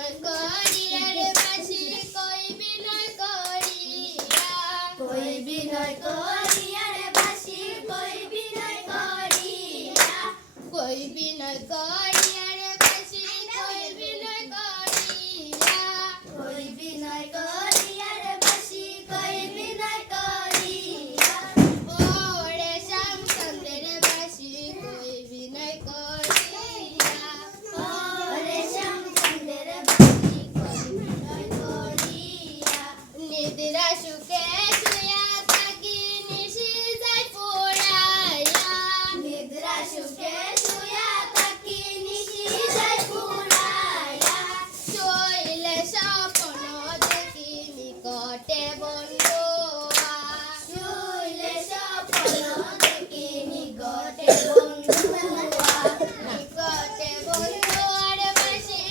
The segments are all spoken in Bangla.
কই বিনয় করিয়া। কই বিনয় করিয়া।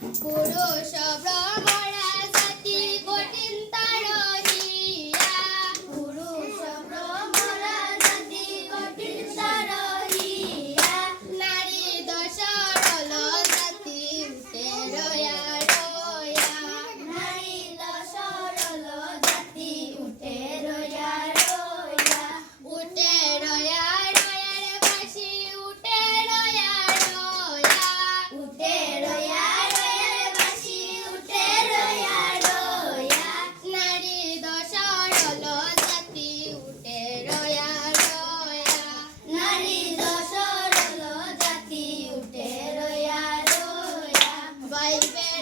পুরুষ baby.